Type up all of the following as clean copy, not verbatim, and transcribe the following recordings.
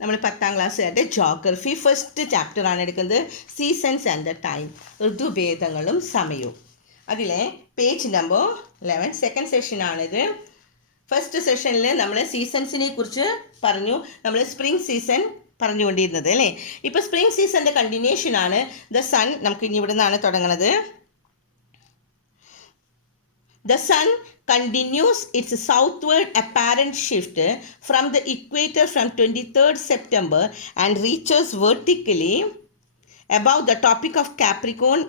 നമ്മൾ 10ാം ക്ലാസ്സുകാരുടെ geography first ചാപ്റ്ററാണ് എടുക്കുന്നത്, സീസൺസ് ആൻഡ് ദ ടൈം, ഋതുഭേദങ്ങളും സമയവും. അതിലെ പേജ് നമ്പർ 11 സെക്കൻഡ് സെഷനാണിത്. ഫസ്റ്റ് സെഷനിൽ നമ്മൾ സീസൺസിനെ കുറിച്ച് പറഞ്ഞു. നമ്മൾ സ്പ്രിംഗ് സീസൺ പറഞ്ഞുകൊണ്ടിരുന്നത് അല്ലേ. ഇപ്പോൾ സ്പ്രിംഗ് സീസണിൻ്റെ കണ്ടിന്യൂഷനാണ് ദ സൺ. നമുക്ക് ഇനി ഇവിടെ നിന്നാണ് തുടങ്ങുന്നത്. The sun continues its southward apparent shift from the equator from 23rd September and reaches vertically above the Tropic of Capricorn.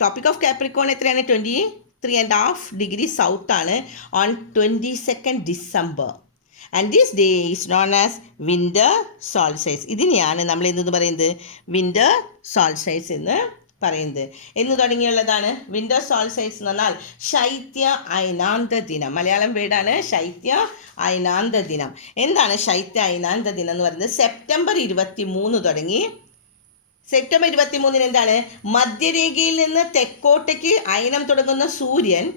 Tropic of Capricorn എത്രയാണ്? 23.5 degrees south ആണ് on 22nd December. And this day is known as winter solstice. ഇതിനെയാണ് നമ്മൾ എന്തെന്ന് പറയുന്നത്? Winter solstice എന്ന് പറയുന്നത്. എന്ന് തുടങ്ങിയുള്ളതാണ് winter solstice എന്ന് പറഞ്ഞാൽ ശൈത്യ അയനാന്ത ദിനം. മലയാളം വേർഡാണ് ശൈത്യ അയനാന്ത ദിനം. എന്താണ് ശൈത്യ അയനാന്ത ദിനം എന്ന് പറയുന്നത്? സെപ്റ്റംബർ 23 തുടങ്ങി. സെപ്റ്റംബർ 23 എന്താണ്? മധ്യരേഖയിൽ നിന്ന് തെക്കോട്ടേക്ക് അയനം തുടങ്ങുന്ന സൂര്യൻ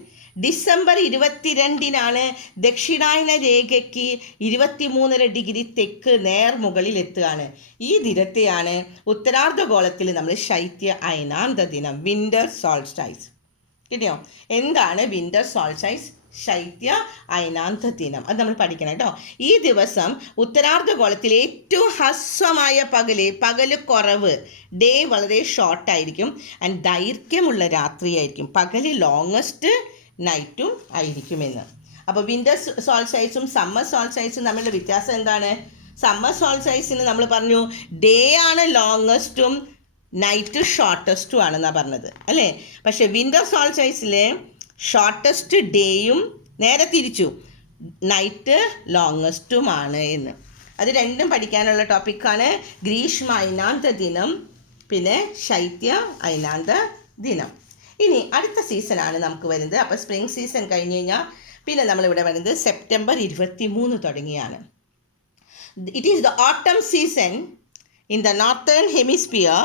ഡിസംബർ 22 ദക്ഷിണായന രേഖയ്ക്ക് 23.5 ഡിഗ്രി തെക്ക് നേർമുകളിൽ എത്തുകയാണ്. ഈ ദിനത്തെയാണ് ഉത്തരാർദ്ധഗോളത്തിൽ നമ്മൾ ശൈത്യ അയനാന്ത ദിനം, വിൻ്റർ സോൾസ്റ്റൈസ്. കിട്ടിയോ? എന്താണ് വിൻ്റർ സോൾസ്റ്റൈസ്? ശൈത്യ അയനാന്ത ദിനം. അത് നമ്മൾ പഠിക്കണം കേട്ടോ. ഈ ദിവസം ഉത്തരാർദ്ധഗോളത്തിൽ ഏറ്റവും ഹ്രസ്വമായ പകല് കുറവ്, ഡേ വളരെ ഷോർട്ടായിരിക്കും, ആൻഡ് ദൈർഘ്യമുള്ള രാത്രിയായിരിക്കും. പകല് ലോങ്ങസ്റ്റ്, നൈറ്റും ആയിരിക്കുമെന്ന്. അപ്പോൾ വിൻ്റർ സോൾസ്റ്റൈസും സമ്മർ സോൾസ്റ്റൈസും തമ്മിലുള്ള വ്യത്യാസം എന്താണ്? സമ്മർ സോൾസ്റ്റൈസിന് നമ്മൾ പറഞ്ഞു ഡേ ആണ് ലോങ്ങസ്റ്റും നൈറ്റ് ഷോർട്ടസ്റ്റും ആണെന്നാണ് പറഞ്ഞത് അല്ലേ. പക്ഷേ വിൻ്റർ സോൾസ്റ്റൈസിൽ ഷോർട്ടസ്റ്റ് ഡേയും നേരെ തിരിച്ചു നൈറ്റ് ലോങ്ങസ്റ്റുമാണ് എന്ന്. അത് രണ്ടും പഠിക്കാനുള്ള ടോപ്പിക്കാണ് ഗ്രീഷ്മ അയനാന്ത ദിനം, പിന്നെ ശൈത്യ അയനാന്ത ദിനം. ഇനി അടുത്ത സീസണാണ് നമുക്ക് വരുന്നത്. അപ്പോൾ സ്പ്രിംഗ് സീസൺ കഴിഞ്ഞ് കഴിഞ്ഞാൽ പിന്നെ നമ്മളിവിടെ വരുന്നത് സെപ്റ്റംബർ 23 തുടങ്ങിയാണ്. It is the autumn season in the northern hemisphere.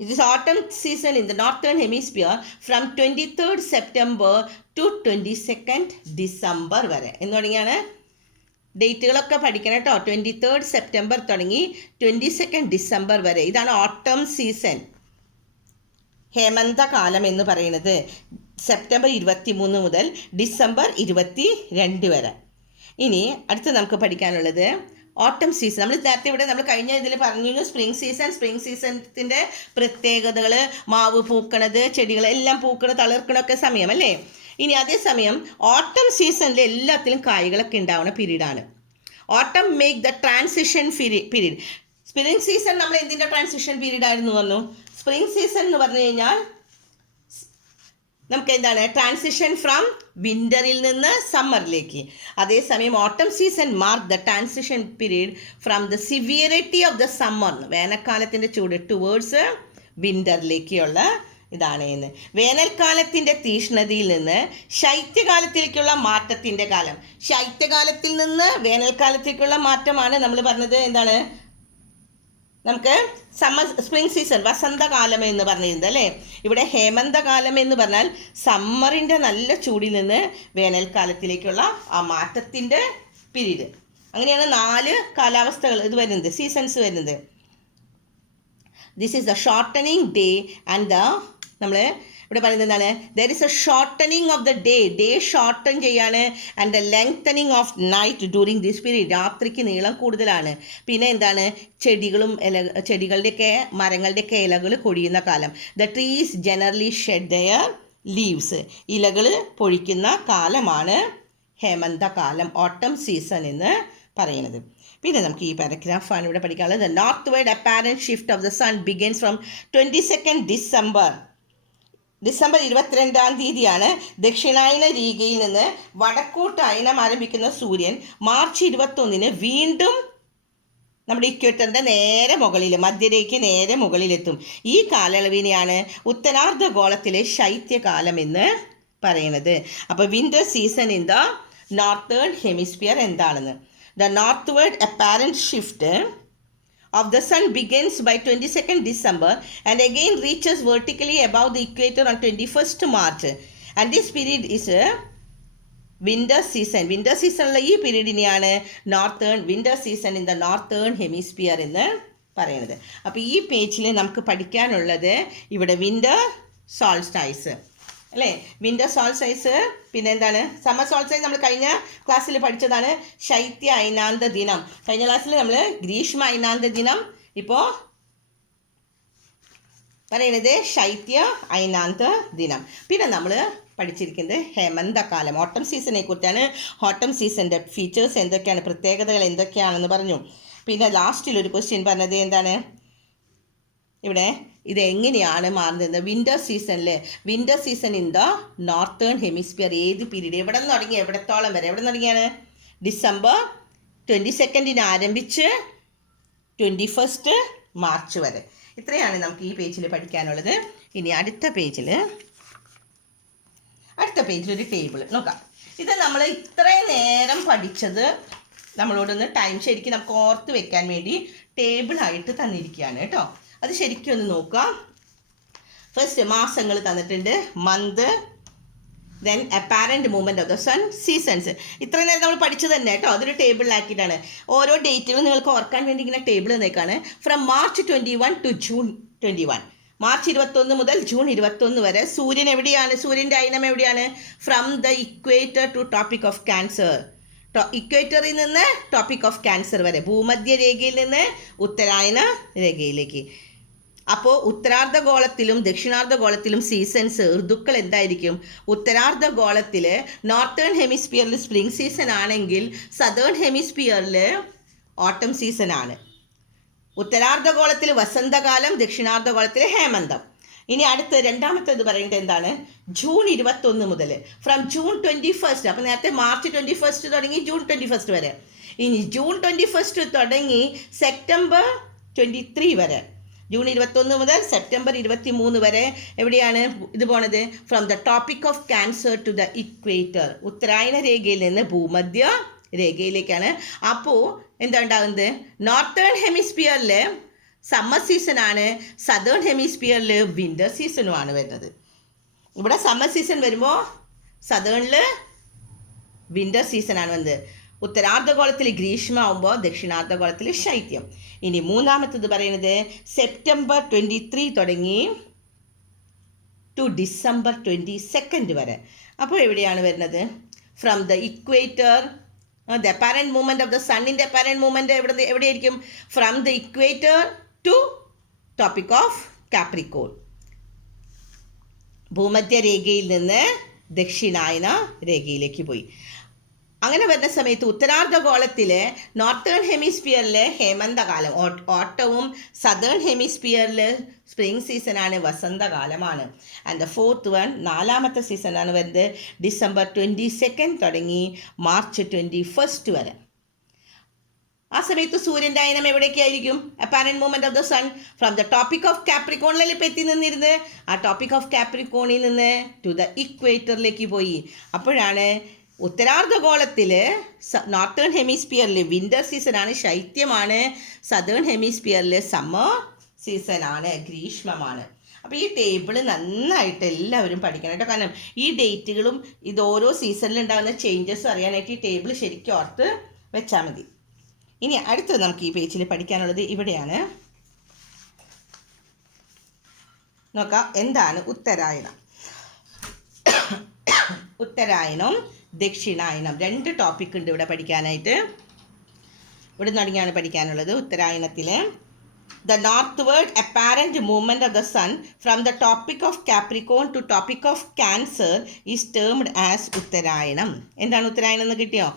It is autumn season in the northern hemisphere from 23rd September to 22nd December വരെ. എന്ന് തുടങ്ങിയാണ് ഡേറ്റുകളൊക്കെ പഠിക്കണം കേട്ടോ. 23rd September തുടങ്ങി 22nd December വരെ. ഇതാണ് ഓട്ടം സീസൺ, ഹേമന്തകാലം എന്ന് പറയുന്നത്. സെപ്റ്റംബർ 23 മുതൽ ഡിസംബർ 22 വരെ. ഇനി അടുത്ത് നമുക്ക് പഠിക്കാനുള്ളത് ഓട്ടം സീസൺ. നമ്മൾ നേരത്തെ ഇവിടെ നമ്മൾ കഴിഞ്ഞ ഇതിൽ പറഞ്ഞു സ്പ്രിംഗ് സീസണിൻ്റെ പ്രത്യേകതകൾ, മാവ് പൂക്കണത്, ചെടികളെല്ലാം പൂക്കണത്, തളിർക്കണമൊക്കെ സമയം അല്ലേ. ഇനി അതേസമയം ഓട്ടം സീസണിൽ എല്ലാത്തിലും കായ്കളൊക്കെ ഉണ്ടാവുന്ന പീരീഡാണ്. ഓട്ടം make the transition period. Spring season നമ്മൾ എന്തിൻ്റെ ട്രാൻസിഷൻ പീരീഡ് ആയിരുന്നു പറഞ്ഞു? സ്പ്രിംഗ് സീസൺ എന്ന് പറഞ്ഞു കഴിഞ്ഞാൽ നമുക്ക് എന്താണ്? ട്രാൻസിഷൻ ഫ്രം വിൻ്ററിൽ നിന്ന് സമ്മറിലേക്ക്. അതേസമയം autumn season mark the transition period from the severity of the summer, വേനൽക്കാലത്തിൻ്റെ ചൂട്, ടുവേർഡ്സ് വിൻ്ററിലേക്കുള്ള ഇതാണ് എന്ന്. വേനൽക്കാലത്തിൻ്റെ തീഷ്ണതയിൽ നിന്ന് ശൈത്യകാലത്തിലേക്കുള്ള മാറ്റത്തിൻ്റെ കാലം. ശൈത്യകാലത്തിൽ നിന്ന് വേനൽക്കാലത്തേക്കുള്ള മാറ്റമാണ് നമ്മൾ പറഞ്ഞത് എന്താണ്? നമുക്ക് സ്പ്രിംഗ് സീസൺ വസന്തകാലം എന്ന് പറഞ്ഞിരുന്നത് അല്ലേ. ഇവിടെ ഹേമന്തകാലം എന്ന് പറഞ്ഞാൽ സമ്മറിൻ്റെ നല്ല ചൂടിൽ നിന്ന് വേനൽക്കാലത്തിലേക്കുള്ള ആ മാറ്റത്തിൻ്റെ പീരീഡ്. അങ്ങനെയാണ് 4 കാലാവസ്ഥകൾ ഇത് വരുന്നത്, സീസൺസ് വരുന്നത്. This is the shortening day and the, നമ്മൾ ഇവിടെ പറയുന്നത് എന്താണ്? There is a shortening of the day shorten ചെയ്യാണ്, and the lengthening of night during this period. രാത്രിക്ക് നീളം കൂടുതലാണ്. പിന്നെ എന്താണ്? ചെടികളുടെയൊക്കെ മരങ്ങളുടെയൊക്കെ ഇലകൾ കൊഴിയുന്ന കാലം. The trees generally shed their leaves. ഇലകൾ പൊഴിക്കുന്ന കാലമാണ് ഹേമന്തകാലം, ഓട്ടം സീസൺ എന്ന് പറയുന്നത്. പിന്നെ നമുക്ക് ഈ പാരഗ്രാഫാണ് ഇവിടെ പഠിക്കാനുള്ളത്. The northward apparent shift of the sun begins from 22nd December. December 22 ദക്ഷിണായന രേഖയിൽ നിന്ന് വടക്കോട്ട് അയനം ആരംഭിക്കുന്ന സൂര്യൻ മാർച്ച് 21 വീണ്ടും നമ്മുടെ ഇക്വേറ്ററിൻ്റെ നേരെ മുകളിൽ, മധ്യരേഖയ്ക്ക് നേരെ മുകളിലെത്തും. ഈ കാലയളവിനെയാണ് ഉത്തരാർദ്ധഗോളത്തിലെ ശൈത്യകാലം എന്ന് പറയുന്നത്. അപ്പോൾ winter season in the northern hemisphere എന്താണെന്ന്. The northward apparent shift of the sun begins by 22nd December and again reaches vertically above the equator on 21st March. And this period is winter സീസണിലുള്ള ഈ പീരീഡിനെയാണ് winter season in the northern hemisphere എന്ന് പറയുന്നത്. അപ്പോൾ ഈ പേജിൽ നമുക്ക് പഠിക്കാനുള്ളത് ഇവിടെ വിൻ്റർ സോൾസ്റ്റൈസ് അല്ലേ, വിൻ്റർ സോൾസ്റ്റൈസ്. പിന്നെ എന്താണ് സമ്മർ സോൾസ്റ്റൈസ്? നമ്മൾ കഴിഞ്ഞ ക്ലാസ്സിൽ പഠിച്ചതാണ് ശൈത്യ അയനാന്ത ദിനം. കഴിഞ്ഞ ക്ലാസ്സിൽ നമ്മൾ ഗ്രീഷ്മ അയനാന്ത ദിനം, ഇപ്പോൾ പറയുന്നത് ശൈത്യ അയനാന്ത ദിനം. പിന്നെ നമ്മൾ പഠിച്ചിരിക്കുന്നത് ഹേമന്തകാലം, ഓട്ടം സീസണെ കുറിച്ചാണ്. ഓട്ടം സീസണിൻ്റെ ഫീച്ചേഴ്സ് എന്തൊക്കെയാണ്, പ്രത്യേകതകൾ എന്തൊക്കെയാണെന്ന് പറഞ്ഞു. പിന്നെ ലാസ്റ്റിലൊരു ക്വസ്റ്റ്യൻ പറഞ്ഞത് എന്താണ്, ഇവിടെ ഇത് എങ്ങനെയാണ് മാറുന്നത്? Winter season in the northern hemisphere ഏത് പീരീഡ്, എവിടെ നിന്ന് തുടങ്ങി എവിടത്തോളം വരെ? എവിടെ നിന്ന് തുടങ്ങിയാണ്? ഡിസംബർ 22 ആരംഭിച്ച് 21 മാർച്ച് വരെ. ഇത്രയാണ് നമുക്ക് ഈ പേജിൽ പഠിക്കാനുള്ളത്. ഇനി അടുത്ത പേജിൽ ഒരു ടേബിൾ നോക്കാം. ഇത് നമ്മൾ ഇത്രയും നേരം പഠിച്ചത് നമ്മളോടൊന്ന് ടൈം ശരിക്കും നമുക്ക് ഓർത്ത് വെക്കാൻ വേണ്ടി ടേബിളായിട്ട് തന്നിരിക്കുകയാണ് കേട്ടോ. അത് ശരിക്കും ഒന്ന് നോക്കാം. ഫസ്റ്റ് മാസങ്ങൾ തന്നിട്ടുണ്ട്, month, then apparent movement of the sun, seasons. ഇത്രയും നേരം നമ്മൾ പഠിച്ചത് തന്നെ കേട്ടോ. അതൊരു ടേബിളിലാക്കിയിട്ടാണ്. ഓരോ ഡേറ്റുകളും നിങ്ങൾക്ക് ഓർക്കാൻ വേണ്ടി ഇങ്ങനെ ടേബിൾ തന്നേക്കാണ്. From March 21 to June 21, March 21 മുതൽ ജൂൺ 21 വരെ സൂര്യൻ എവിടെയാണ്, സൂര്യൻ്റെ അയനം എവിടെയാണ്? From the equator to tropic of Cancer, ഇക്വേറ്ററിൽ നിന്ന് ടോപ്പിക് ഓഫ് ക്യാൻസർ വരെ, ഭൂമധ്യരേഖയിൽ നിന്ന് ഉത്തരായന രേഖയിലേക്ക്. അപ്പോൾ ഉത്തരാർദ്ധഗോളത്തിലും ദക്ഷിണാർദ്ധഗോളത്തിലും സീസൺസ്, ഋതുക്കൾ എന്തായിരിക്കും? ഉത്തരാർദ്ധഗോളത്തിൽ നോർത്തേൺ ഹെമിസ്ഫിയറിൽ സ്പ്രിംഗ് സീസൺ ആണെങ്കിൽ സദേൺ ഹെമിസ്ഫിയറിൽ ഓട്ടം സീസൺ ആണ്. ഉത്തരാർദ്ധഗോളത്തിൽ വസന്തകാലം, ദക്ഷിണാർദ്ധഗോളത്തിൽ ഹേമന്തം. ഇനി അടുത്ത രണ്ടാമത്തേത് പറയുന്നത് എന്താണ്? ജൂൺ 21 മുതൽ, ഫ്രം ജൂൺ 21. അപ്പോൾ നേരത്തെ മാർച്ച് 21 തുടങ്ങി ജൂൺ 21 വരെ. ഇനി ജൂൺ 21 തുടങ്ങി സെപ്റ്റംബർ 23 വരെ. ജൂൺ 21 മുതൽ സെപ്റ്റംബർ 23 വരെ എവിടെയാണ് ഇത് പോണത്? From the tropic of Cancer to the equator, ഉത്തരായന രേഖയിൽ നിന്ന് ഭൂമധ്യ രേഖയിലേക്കാണ്. അപ്പോൾ എന്താ ഉണ്ടാകുന്നത്? നോർത്തേൺ ഹെമിസ്ഫിയറിൽ സമ്മർ സീസണാണ്, സദേൺ ഹെമിസ്ഫിയറിൽ വിൻ്റർ സീസണുമാണ് വരുന്നത്. ഇവിടെ സമ്മർ സീസൺ വരുമ്പോൾ സദേണിൽ വിൻ്റർ സീസണാണ് വന്നത്. ഉത്തരാർദ്ധഗോളത്തിൽ ഗ്രീഷ്മ ആകുമ്പോൾ ദക്ഷിണാർദ്ധഗോളത്തിൽ ശൈത്യം. ഇനി മൂന്നാമത്തത് പറയുന്നത് സെപ്റ്റംബർ 23 തുടങ്ങി ടു ഡിസംബർ 22 വരെ. അപ്പോൾ എവിടെയാണ് വരുന്നത്? From the equator, the apparent movement of the സണ്ണിൻ്റെ അപ്പാരൻറ്റ് മൂവ്മെൻറ്റ് എവിടെയായിരിക്കും? From the equator to tropic of Capricorn, ഭൂമധ്യരേഖയിൽ നിന്ന് ദക്ഷിണായന രേഖയിലേക്ക് പോയി. അങ്ങനെ വരുന്ന സമയത്ത് ഉത്തരാർദ്ധഗോളത്തിൽ നോർത്തേൺ ഹെമിസ്ഫിയറിൽ ഹേമന്തകാലം, ഓട്ടവും, സദേൺ ഹെമിസ്ഫിയറിൽ സ്പ്രിംഗ് സീസണാണ്, വസന്തകാലമാണ്. ആൻഡ് ദ ഫോർത്ത് വൺ, നാലാമത്തെ സീസണാണ് വരുന്നത് ഡിസംബർ 22 തുടങ്ങി മാർച്ച് 21 വരെ. ആ സമയത്ത് സൂര്യൻ്റെ അയനം എവിടേക്കായിരിക്കും? Apparent movement of the sun from the tropic of കാപ്രിക്കോണിലല്ലേ ഇപ്പോൾ എത്തി നിന്നിരുന്നത്. ആ ടോപ്പിക് ഓഫ് കാപ്രിക്കോണിൽ നിന്ന് ടു ദ ഇക്വേറ്ററിലേക്ക് പോയി. അപ്പോഴാണ് ഉത്തരാർദ്ധഗോളത്തിൽ നോർത്തേൺ ഹെമിസ്ഫിയറിൽ വിൻ്റർ സീസണാണ്, ശൈത്യമാണ്. സദേൺ ഹെമിസ്ഫിയറിൽ സമ്മർ സീസണാണ്, ഗ്രീഷ്മമാണ്. അപ്പോൾ ഈ ടേബിൾ നന്നായിട്ട് എല്ലാവരും പഠിക്കണം കേട്ടോ. കാരണം ഈ ഡേറ്റുകളും ഇത് ഓരോ സീസണിൽ ഉണ്ടാകുന്ന ചേഞ്ചസും അറിയാനായിട്ട് ഈ ടേബിൾ ശരിക്കും ഓർത്ത് വെച്ചാൽ മതി. ഇനി അടുത്തത് നമുക്ക് ഈ പേജിൽ പഠിക്കാനുള്ളത് ഇവിടെയാണ്. നോക്കാം എന്താണ് ഉത്തരായണം. ഉത്തരായണം, ദക്ഷിണായനം, രണ്ട് ടോപ്പിക് ഉണ്ട് ഇവിടെ പഠിക്കാനായിട്ട്. ഇവിടെ തുടങ്ങിയാണ് പഠിക്കാനുള്ളത്. ഉത്തരായണത്തിൽ the northward apparent movement of the sun from the tropic of Capricorn to tropic of Cancer is termed as ഉത്തരായണം. എന്താണ് ഉത്തരായണം എന്ന് കിട്ടിയോ?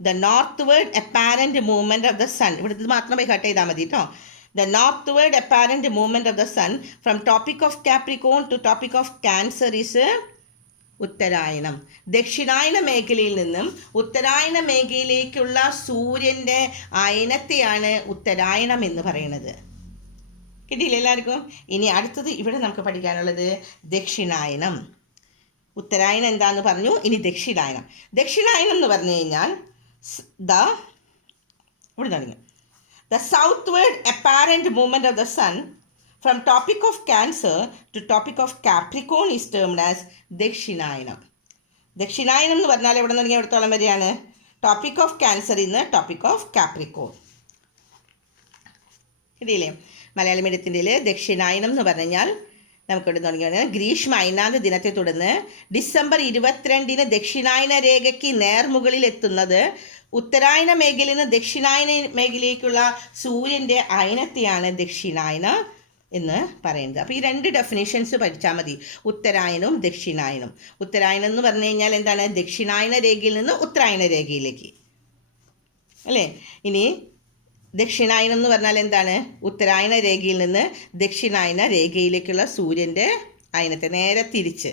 The northward apparent movement of the sun, ഇവിടെ ഇത് മാത്രമേ കട്ട് ചെയ്താൽ മതി കേട്ടോ. The northward apparent movement of the sun from tropic of Capricorn to tropic of Cancer is ഉത്തരായണം. ദക്ഷിണായന മേഖലയിൽ നിന്നും ഉത്തരായന മേഖലയിലേക്കുള്ള സൂര്യൻ്റെ അയനത്തെയാണ് ഉത്തരായണം എന്ന് പറയുന്നത്. കിട്ടിയില്ല എല്ലാവർക്കും? ഇനി അടുത്തത് ഇവിടെ നമുക്ക് പഠിക്കാനുള്ളത് ദക്ഷിണായനം. ഉത്തരായനം എന്താണെന്ന് പറഞ്ഞു, ഇനി ദക്ഷിണായനം. ദക്ഷിണായനം എന്ന് പറഞ്ഞു കഴിഞ്ഞാൽ ഇവിടെ തുടങ്ങി the southward apparent movement of the sun from tropic of Cancer to tropic of Capricorn is termed as ദക്ഷിണായനം. ദക്ഷിണായനം എന്ന് പറഞ്ഞാൽ എവിടെ നിന്ന് തുടങ്ങി എവിടത്തോളം വരെയാണ്? ടോപ്പിക് ഓഫ് ക്യാൻസറിൽ നിന്ന് ടോപ്പിക് ഓഫ് കാപ്രിക്കോൺ. ശരിയല്ലേ? മലയാള മീഡിയത്തിൻ്റെ ദക്ഷിണായനം എന്ന് പറഞ്ഞു കഴിഞ്ഞാൽ നമുക്കിവിടെ തുടങ്ങിയാണ് ഗ്രീഷ്മ 5-ാം ദിനത്തെ തുടർന്ന് ഡിസംബർ 22 ദക്ഷിണായന രേഖയ്ക്ക് നേർമുകളിൽ എത്തുന്നത് ഉത്തരായന മേഖലയിൽ നിന്ന് ദക്ഷിണായന മേഖലയിലേക്കുള്ള സൂര്യൻ്റെ അയനത്തെയാണ് ദക്ഷിണായന എന്ന് പറയുന്നത്. അപ്പോൾ ഈ 2 ഡെഫിനേഷൻസ് പഠിച്ചാൽ മതി, ഉത്തരായനവും ദക്ഷിണായനവും. ഉത്തരായനം എന്ന് പറഞ്ഞു കഴിഞ്ഞാൽ എന്താണ്? ദക്ഷിണായന രേഖയിൽ നിന്ന് ഉത്തരായന രേഖയിലേക്ക് അല്ലേ. ഇനി ദക്ഷിണായനം എന്ന് പറഞ്ഞാൽ എന്താണ്? ഉത്തരായന രേഖയിൽ നിന്ന് ദക്ഷിണായന രേഖയിലേക്കുള്ള സൂര്യൻ്റെ അയനത്തെ നേരെ തിരിച്ച്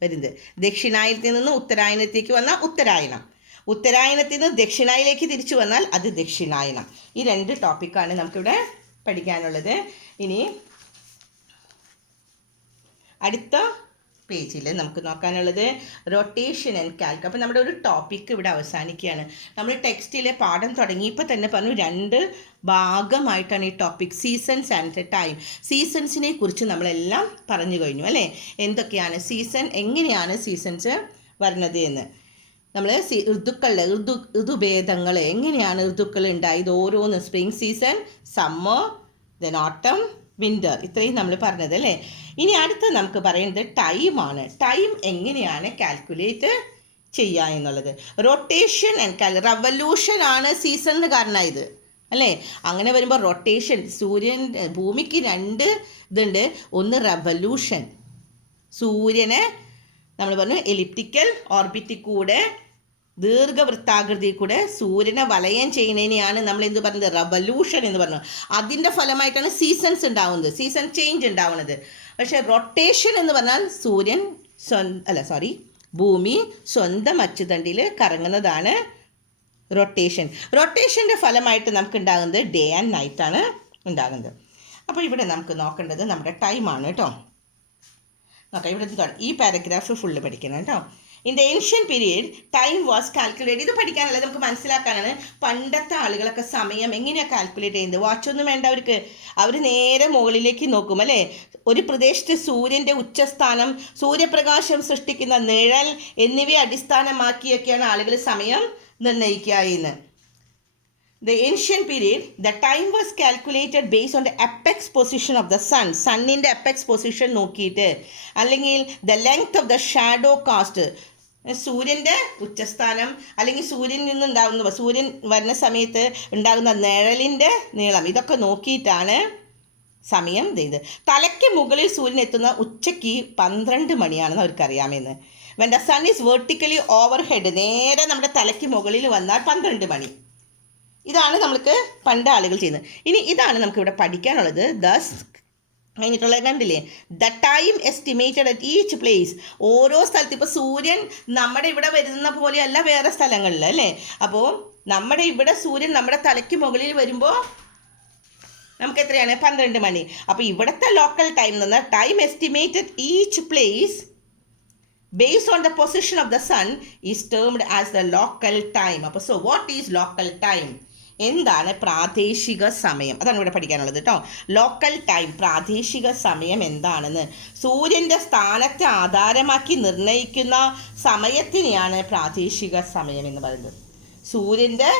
വരുന്നത്. ദക്ഷിണായനത്തിൽ നിന്ന് ഉത്തരായനത്തേക്ക് വന്നാൽ ഉത്തരായനം, ഉത്തരായനത്തിൽ നിന്ന് ദക്ഷിണായനയിലേക്ക് തിരിച്ചു വന്നാൽ അത് ദക്ഷിണായനം. ഈ 2 ടോപ്പിക്കാണ് നമുക്കിവിടെ പഠിക്കാനുള്ളത്. ഇനി അടുത്ത പേജിൽ നമുക്ക് നോക്കാനുള്ളത് റൊട്ടേഷൻ ആൻഡ് കാൽക്ക്. അപ്പോൾ നമ്മുടെ ഒരു ടോപ്പിക്ക് ഇവിടെ അവസാനിക്കുകയാണ്. നമ്മൾ ടെക്സ്റ്റിലെ പാഠം തുടങ്ങിയപ്പോൾ തന്നെ പറഞ്ഞു 2 ഭാഗമായിട്ടാണ് ഈ ടോപ്പിക്, സീസൺസ് ആൻഡ് ടൈം. സീസൺസിനെ കുറിച്ച് നമ്മളെല്ലാം പറഞ്ഞു കഴിഞ്ഞു അല്ലേ. എന്തൊക്കെയാണ് സീസൺ, എങ്ങനെയാണ് സീസൺസ് വരുന്നത് എന്ന് നമ്മൾ ഋതുക്കളുടെ ഋതുഭേദങ്ങൾ എങ്ങനെയാണ് ഋതുക്കൾ ഉണ്ടായത് ഓരോന്ന്, സ്പ്രിംഗ് സീസൺ, സമ്മർ, ദെൻ ഓട്ടം, വിൻ്റർ, ഇത്രയും നമ്മൾ പറഞ്ഞത് അല്ലേ. ഇനി അടുത്ത് നമുക്ക് പറയുന്നത് ടൈമാണ്. ടൈം എങ്ങനെയാണ് കാൽക്കുലേറ്റ് ചെയ്യുക എന്നുള്ളത്. റൊട്ടേഷൻ ആൻഡ് റവല്യൂഷൻ ആണ് സീസണിന് കാരണമായത് അല്ലേ. അങ്ങനെ വരുമ്പോൾ റൊട്ടേഷൻ, സൂര്യൻ ഭൂമിക്ക് 2 ഇതുണ്ട്. ഒന്ന് റവല്യൂഷൻ, സൂര്യനെ നമ്മൾ പറഞ്ഞു എലിപ്റ്റിക്കൽ ഓർബിറ്റിൽ കൂടെ ദീർഘവൃത്താകൃതി കൂടെ സൂര്യനെ വലയം ചെയ്യുന്നതിനെയാണ് നമ്മൾ എന്ത് പറയുന്നത്? റവല്യൂഷൻ എന്ന് പറഞ്ഞു. അതിൻ്റെ ഫലമായിട്ടാണ് സീസൺസ് ഉണ്ടാവുന്നത്, സീസൺ ചേഞ്ച് ഉണ്ടാവുന്നത്. പക്ഷേ റൊട്ടേഷൻ എന്ന് പറഞ്ഞാൽ സൂര്യൻ ഭൂമി സ്വന്തം അച്ചുതണ്ടിൽ കറങ്ങുന്നതാണ് റൊട്ടേഷൻ. റൊട്ടേഷൻ്റെ ഫലമായിട്ട് നമുക്ക് ഉണ്ടാകുന്നത് ഡേ ആൻഡ് നൈറ്റാണ് ഉണ്ടാകുന്നത്. അപ്പോൾ ഇവിടെ നമുക്ക് നോക്കേണ്ടത് നമ്മുടെ ടൈമാണ് കേട്ടോ. നോക്കാം, ഇവിടെ ഈ പാരഗ്രാഫ് ഫുള്ള് പഠിക്കണം കേട്ടോ. In the ancient period time was calculate. ഇത് പഠിക്കാനുള്ളത് നമുക്ക് മനസ്സിലാക്കാനാണ്. പണ്ടത്തെ ആളുകളൊക്കെ സമയം എങ്ങനെയാണ് കാൽക്കുലേറ്റ് ചെയ്യുന്നത്? വാച്ചൊന്നും വേണ്ട അവർക്ക്, അവർ നേരെ മുകളിലേക്ക് നോക്കും അല്ലേ. ഒരു പ്രദേശത്ത് സൂര്യൻ്റെ ഉച്ചസ്ഥാനം, സൂര്യപ്രകാശം സൃഷ്ടിക്കുന്ന നിഴൽ എന്നിവയെ അടിസ്ഥാനമാക്കിയൊക്കെയാണ് ആളുകൾ സമയം നിർണ്ണയിക്കുക എന്ന്. The ancient period, the time was calculated based on the apex position of the sun. സണ്ണിൻ്റെ apex position നോക്കിയിട്ട്, അല്ലെങ്കിൽ the length of the shadow cast, സൂര്യൻ്റെ ഉച്ചസ്ഥാനം, അല്ലെങ്കിൽ സൂര്യനിൽ നിന്നുണ്ടാകുന്ന സൂര്യൻ വരുന്ന സമയത്ത് ഉണ്ടാകുന്ന നിഴലിൻ്റെ നീളം, ഇതൊക്കെ നോക്കിയിട്ടാണ് സമയം ചെയ്ത്. തലയ്ക്ക് മുകളിൽ സൂര്യൻ എത്തുന്ന ഉച്ചയ്ക്ക് 12 മണിയാണെന്ന് അവർക്കറിയാമെന്ന്. when the sun is vertically overhead, നേരെ നമ്മുടെ തലയ്ക്ക് മുകളിൽ വന്നാൽ 12 മണി. ഇതാണ് നമ്മൾക്ക് പണ്ട് ആളുകൾ ചെയ്യുന്നത്. ഇനി ഇതാണ് നമുക്കിവിടെ പഠിക്കാനുള്ളത്. ദസ് കഴിഞ്ഞിട്ടുള്ള കണ്ടില്ലേ, the time estimated at each place. ഓരോ സ്ഥലത്ത് ഇപ്പോൾ സൂര്യൻ നമ്മുടെ ഇവിടെ വരുന്ന പോലെയല്ല വേറെ സ്ഥലങ്ങളിൽ അല്ലേ. അപ്പോൾ നമ്മുടെ ഇവിടെ സൂര്യൻ നമ്മുടെ തലയ്ക്ക് മുകളിൽ വരുമ്പോൾ നമുക്ക് എത്രയാണ്? 12 മണി. അപ്പോൾ ഇവിടുത്തെ ലോക്കൽ ടൈം എന്ന് പറഞ്ഞാൽ time estimated each place based on the position of the sun is termed as the local time. അപ്പോൾ so what is local time? എന്താണ് പ്രാദേശിക സമയം? അതാണ് ഇവിടെ പഠിക്കാനുള്ളത് കേട്ടോ. ലോക്കൽ ടൈം, പ്രാദേശിക സമയം എന്താണെന്ന്. സൂര്യൻ്റെ സ്ഥാനത്തെ ആധാരമാക്കി നിർണ്ണയിക്കുന്ന സമയത്തിനെയാണ് പ്രാദേശിക സമയം എന്ന് പറയുന്നത്. സൂര്യൻ്റെ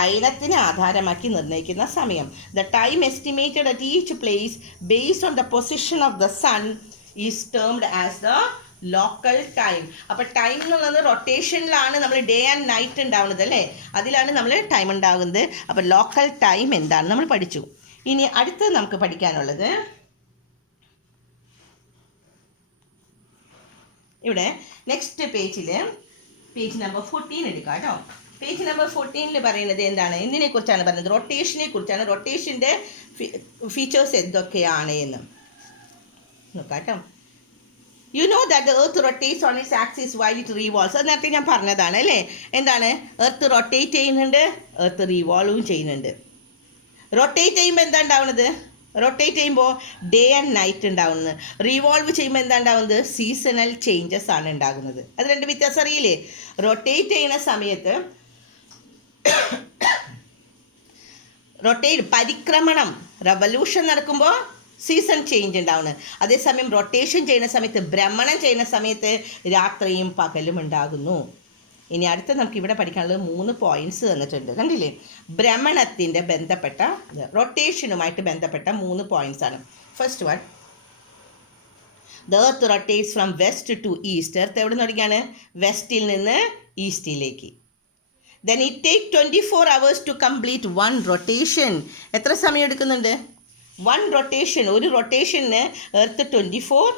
അയനത്തിനെ ആധാരമാക്കി നിർണ്ണയിക്കുന്ന സമയം. The time estimated at each place based on the position of the sun is termed as the local time. അപ്പോൾ ടൈം എന്നുള്ളത് റൊട്ടേഷനിലാണ് നമ്മൾ ഡേ ആൻഡ് നൈറ്റ് ഉണ്ടാവുന്നത് അല്ലേ, അതിലാണ് നമ്മൾ ടൈം ഉണ്ടാകുന്നത്. അപ്പോൾ ലോക്കൽ ടൈം എന്താണ് നമ്മൾ പഠിച്ചു. ഇനി അടുത്തത് നമുക്ക് പഠിക്കാനുള്ളത് ഇവിടെ നെക്സ്റ്റ് പേജ് നമ്പർ 14 എടുക്കാം കേട്ടോ. പേജ് നമ്പർ 14 പറയുന്നത് എന്താണ്, എന്തിനെ കുറിച്ചാണ് പറയുന്നത്? റൊട്ടേഷനെ കുറിച്ചാണ്. റൊട്ടേഷൻ്റെ ഫീച്ചേഴ്സ് എന്തൊക്കെയാണ് എന്ന് നോക്കാം കേട്ടോ. You know that the earth rotates on its axis while it revolves. അത് നേരത്തെ ഞാൻ പറഞ്ഞതാണ് അല്ലേ. എന്താണ്? എർത്ത് റൊട്ടേറ്റ് ചെയ്യുന്നുണ്ട്, എർത്ത് റിവോൾവും ചെയ്യുന്നുണ്ട്. റൊട്ടേറ്റ് ചെയ്യുമ്പോൾ എന്താ ഉണ്ടാവുന്നത്? റൊട്ടേറ്റ് ചെയ്യുമ്പോൾ ഡേ ആൻഡ് നൈറ്റ് ഉണ്ടാവുന്നത്. റിവോൾവ് ചെയ്യുമ്പോൾ എന്താ ഉണ്ടാവുന്നത്? സീസണൽ ചേഞ്ചസ് ആണ് ഉണ്ടാകുന്നത്. അത് 2 വ്യത്യാസം അറിയില്ലേ? റൊട്ടേറ്റ് ചെയ്യുന്ന സമയത്ത് പരിക്രമണം, റവല്യൂഷൻ നടക്കുമ്പോൾ സീസൺ ചേഞ്ച് ഉണ്ടാവുന്നത്. അതേസമയം റൊട്ടേഷൻ ചെയ്യുന്ന സമയത്ത്, ഭ്രമണം ചെയ്യുന്ന സമയത്ത് രാത്രിയും പകലും ഉണ്ടാകുന്നു. ഇനി അടുത്ത നമുക്ക് ഇവിടെ പഠിക്കാനുള്ളത് 3 പോയിന്റ്സ് തന്നിട്ടുണ്ട്. കണ്ടില്ലേ? ഭ്രമണത്തിൻ്റെ ബന്ധപ്പെട്ട റൊട്ടേഷനുമായിട്ട് ബന്ധപ്പെട്ട 3 പോയിന്റ്സ് ആണ്. First one, the earth rotates from west to east. Earth എവിടെ നിന്ന് തുടങ്ങിയാണ്? വെസ്റ്റിൽ നിന്ന് ഈസ്റ്റിലേക്ക്. Then it take 24 hours to complete 1 rotation. എത്ര സമയം എടുക്കുന്നുണ്ട്? 1 റൊട്ടേഷൻ, ഒരു റൊട്ടേഷന് എർത്ത് 24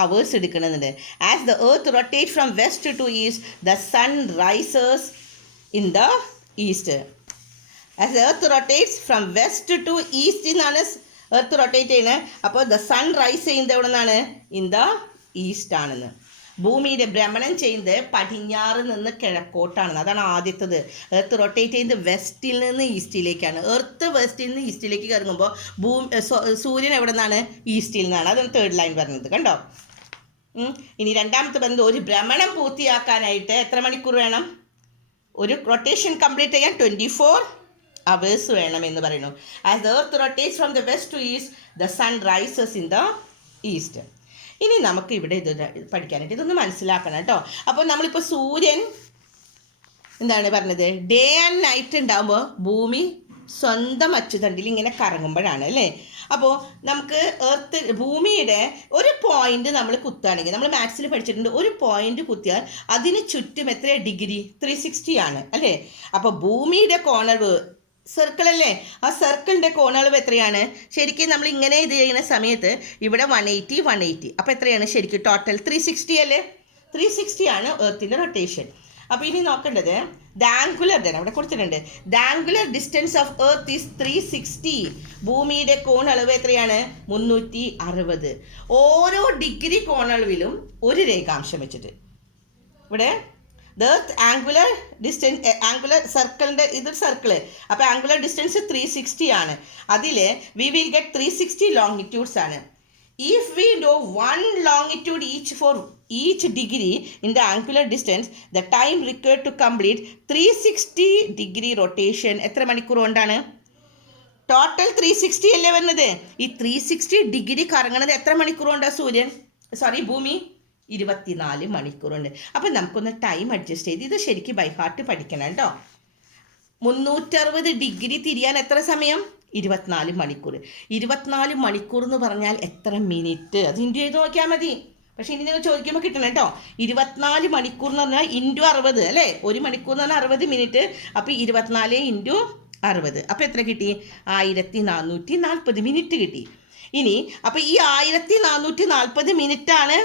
hours എടുക്കുന്നുണ്ട്. As the earth rotate from west to east, the sun rises in the east. As the earth rotates from west to east എന്നാണ് earth rotate ചെയ്യുന്നത്. അപ്പോൾ the sun rice ചെയ്യുന്നത് എവിടെ നിന്നാണ്? ഇൻ ദ ഈസ്റ്റ് ആണെന്ന്. ഭൂമിയുടെ ഭ്രമണം ചെയ്യുന്നത് പടിഞ്ഞാറ് നിന്ന് കിഴക്കോട്ടാണെന്ന്. അതാണ് ആദ്യത്തത്. എർത്ത് റൊട്ടേറ്റ് ചെയ്യുന്നത് വെസ്റ്റിൽ നിന്ന് ഈസ്റ്റിലേക്കാണ്. എർത്ത് വെസ്റ്റിൽ നിന്ന് ഈസ്റ്റിലേക്ക് കറങ്ങുമ്പോൾ സൂര്യൻ എവിടെ നിന്നാണ്? ഈസ്റ്റിൽ നിന്നാണ്. അതാണ് തേർഡ് ലൈൻ പറഞ്ഞത്. കണ്ടോ? ഇനി രണ്ടാമത്തെ പറഞ്ഞത്, ഒരു ഭ്രമണം പൂർത്തിയാക്കാനായിട്ട് എത്ര മണിക്കൂർ വേണം? ഒരു റൊട്ടേഷൻ കംപ്ലീറ്റ് ചെയ്യാൻ 24 hours വേണം എന്ന് പറയുന്നു. As the earth rotates from the west to east, the sun rises in the east. ഇനി നമുക്ക് ഇവിടെ ഇത് പഠിക്കാനായിട്ട് ഇതൊന്ന് മനസ്സിലാക്കണം കേട്ടോ. അപ്പോൾ നമ്മളിപ്പോൾ സൂര്യൻ എന്താണ് പറഞ്ഞത്? ഡേ ആൻഡ് നൈറ്റ് ഉണ്ടാകുമ്പോൾ ഭൂമി സ്വന്തം അച്ചുതണ്ടിൽ ഇങ്ങനെ കറങ്ങുമ്പോഴാണ് അല്ലേ? അപ്പോൾ നമുക്ക് ഭൂമിയുടെ ഒരു പോയിന്റ് നമ്മൾ കുത്തുകയാണെങ്കിൽ, നമ്മൾ മാത്സിൽ പഠിച്ചിട്ടുണ്ട്, ഒരു പോയിന്റ് കുത്തിയാൽ അതിന് ചുറ്റും എത്ര ഡിഗ്രി? 360 ആണ് അല്ലേ? അപ്പോൾ ഭൂമിയുടെ കോണളവ് സർക്കിൾ അല്ലേ? ആ സർക്കിളിൻ്റെ കോണളവ് എത്രയാണ്? ശരിക്കും നമ്മൾ ഇങ്ങനെ ഇത് ചെയ്യുന്ന സമയത്ത് ഇവിടെ 180. അപ്പോൾ എത്രയാണ് ശരിക്കും? ടോട്ടൽ 360 അല്ലേ? 360 ആണ് എർത്തിൻ്റെ റൊട്ടേഷൻ. അപ്പോൾ ഇനി നോക്കേണ്ടത് ദ ആംഗുലർ, അവിടെ കൊടുത്തിട്ടുണ്ട്, the angular distance of earth is 360. ഭൂമിയുടെ കോണളവ് എത്രയാണ്? 360. ഓരോ ഡിഗ്രി കോണളവിലും ഒരു രേഖാംശം വെച്ചിട്ട്. ഇവിടെ the earth angular distance, angular സർക്കിളിൻ്റെ ഇതൊരു സർക്കിള്. അപ്പോൾ ആംഗുലർ ഡിസ്റ്റൻസ് 360 ആണ്. അതിൽ വി വിൽ ഗെറ്റ് 360 ലോങ്ങിറ്റ്യൂഡ്സ് ആണ്. If we know 1 longitude each for each degree in the angular distance, the time required to complete 360 degree rotation എത്ര മണിക്കൂർ കൊണ്ടാണ്? ടോട്ടൽ 360 അല്ലേ വരുന്നത്? ഈ 360 ഡിഗ്രി കറങ്ങണത് എത്ര മണിക്കൂർ കൊണ്ടാണ് ഭൂമി? 24 മണിക്കൂറുണ്ട്. അപ്പം നമുക്കൊന്ന് ടൈം അഡ്ജസ്റ്റ് ചെയ്ത് ഇത് ശരിക്കും ബൈ ഹാർട്ട് പഠിക്കണം കേട്ടോ. 360 ഡിഗ്രി തിരിയാൻ എത്ര സമയം? 24 മണിക്കൂർ. 24 മണിക്കൂർ എന്ന് പറഞ്ഞാൽ എത്ര മിനിറ്റ്? അത് ഇൻറ്റു ചെയ്ത് നോക്കിയാൽ മതി. പക്ഷേ ഇനി നിങ്ങൾ ചോദിക്കുമ്പോൾ കിട്ടണം കേട്ടോ. 24 മണിക്കൂർ എന്ന് പറഞ്ഞാൽ ഇൻറ്റു 60 അല്ലേ? 1 മണിക്കൂർ എന്ന് പറഞ്ഞാൽ 60 മിനിറ്റ്. അപ്പോൾ 24 ഇൻറ്റു 60. അപ്പോൾ എത്ര കിട്ടി? 1440 മിനിറ്റ് കിട്ടി. ഇനി അപ്പോൾ ഈ 1440 മിനിറ്റാണ്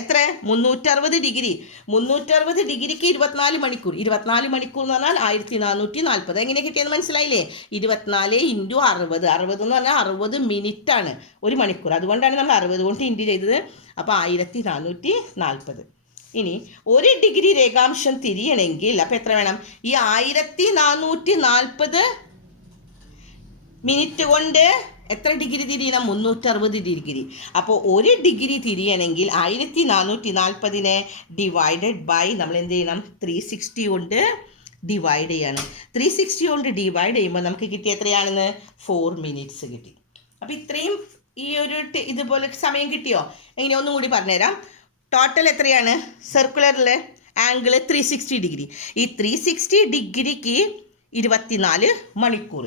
എത്ര? 360 ഡിഗ്രി. 360 ഡിഗ്രിക്ക് 24 മണിക്കൂർ. 24 മണിക്കൂർ എന്ന് പറഞ്ഞാൽ 1440. എങ്ങനെ കിട്ടിയെന്ന് മനസ്സിലായില്ലേ? 24 ഇൻറ്റു 60. 60 എന്ന് പറഞ്ഞാൽ 60 മിനിറ്റാണ് ഒരു മണിക്കൂർ. അതുകൊണ്ടാണ് നമ്മൾ 60 കൊണ്ട് ഇൻറ്റു ചെയ്തത്. അപ്പോൾ 1440. ഇനി 1 ഡിഗ്രി രേഖാംശം തിരിയണമെങ്കിൽ അപ്പോൾ എത്ര വേണം? ഈ 1440 മിനിറ്റ് കൊണ്ട് എത്ര ഡിഗ്രി തിരിയണം? 360 ഡിഗ്രി. അപ്പോൾ 1 ഡിഗ്രി തിരിയണമെങ്കിൽ 1440 ഡിവൈഡഡ് ബൈ നമ്മൾ എന്ത് ചെയ്യണം? 360 കൊണ്ട് ഡിവൈഡ് ചെയ്യണം. 360 കൊണ്ട് ഡിവൈഡ് ചെയ്യുമ്പോൾ നമുക്ക് കിട്ടിയ എത്രയാണെന്ന്? 4 മിനിറ്റ്സ് കിട്ടി. അപ്പോൾ ഇത്രയും ഈ ഒരു ഇതുപോലെ സമയം കിട്ടിയോ? എങ്ങനെ ഒന്നും കൂടി പറഞ്ഞുതരാം. ടോട്ടൽ എത്രയാണ്? സർക്കുലറിൽ ആംഗിൾ 360 ഡിഗ്രി. ഈ 360 ഡിഗ്രിക്ക് 24 മണിക്കൂർ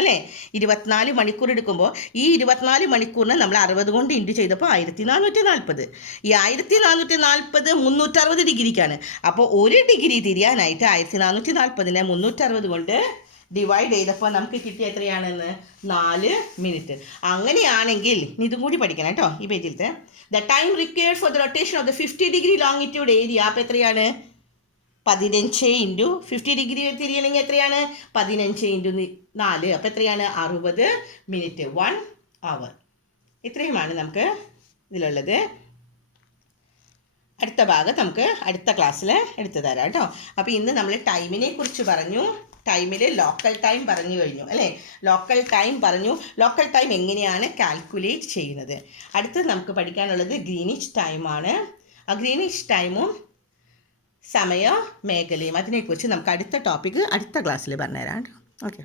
അല്ലേ? 24 മണിക്കൂർ എടുക്കുമ്പോൾ ഈ 24 മണിക്കൂറിന് നമ്മൾ 60 കൊണ്ട് ഇൻറ്റു ചെയ്തപ്പോൾ 1440. ഈ 1440 360 ഡിഗ്രിക്കാണ്. അപ്പോൾ 1 ഡിഗ്രി തിരിയാനായിട്ട് 1440 360 കൊണ്ട് ഡിവൈഡ് ചെയ്തപ്പോൾ നമുക്ക് കിട്ടിയ എത്രയാണെന്ന്? 4 മിനിറ്റ്. അങ്ങനെയാണെങ്കിൽ ഇതും കൂടി പഠിക്കണം കേട്ടോ ഈ പേജിലത്തെ. The time required for the rotation of the 50 degree longitude area. അപ്പോൾ എത്രയാണ്? 15 ഇൻറ്റു 50 ഡിഗ്രി തിരിയണമെങ്കിൽ എത്രയാണ്? 15 ഇൻറ്റു 4. അപ്പോൾ എത്രയാണ്? 60 മിനിറ്റ്, 1 അവർ. ഇത്രയുമാണ് നമുക്ക് ഇതിലുള്ളത്. അടുത്ത ഭാഗം നമുക്ക് അടുത്ത ക്ലാസ്സിൽ എടുത്തു തരാം കേട്ടോ. അപ്പോൾ ഇന്ന് നമ്മൾ ടൈമിനെ കുറിച്ച് പറഞ്ഞു. ടൈമിൽ ലോക്കൽ ടൈം പറഞ്ഞു കഴിഞ്ഞു അല്ലേ? ലോക്കൽ ടൈം പറഞ്ഞു. ലോക്കൽ ടൈം എങ്ങനെയാണ് കാൽക്കുലേറ്റ് ചെയ്യുന്നത്? അടുത്തത് നമുക്ക് പഠിക്കാനുള്ളത് ഗ്രീനിച്ച് ടൈമാണ്. ആ ഗ്രീനിച്ച് ടൈമും സമയ മേഖലയും അതിനെക്കുറിച്ച് നമുക്ക് അടുത്ത ടോപ്പിക്ക് അടുത്ത ക്ലാസ്സിൽ പറഞ്ഞുതരാം. ഓക്കെ.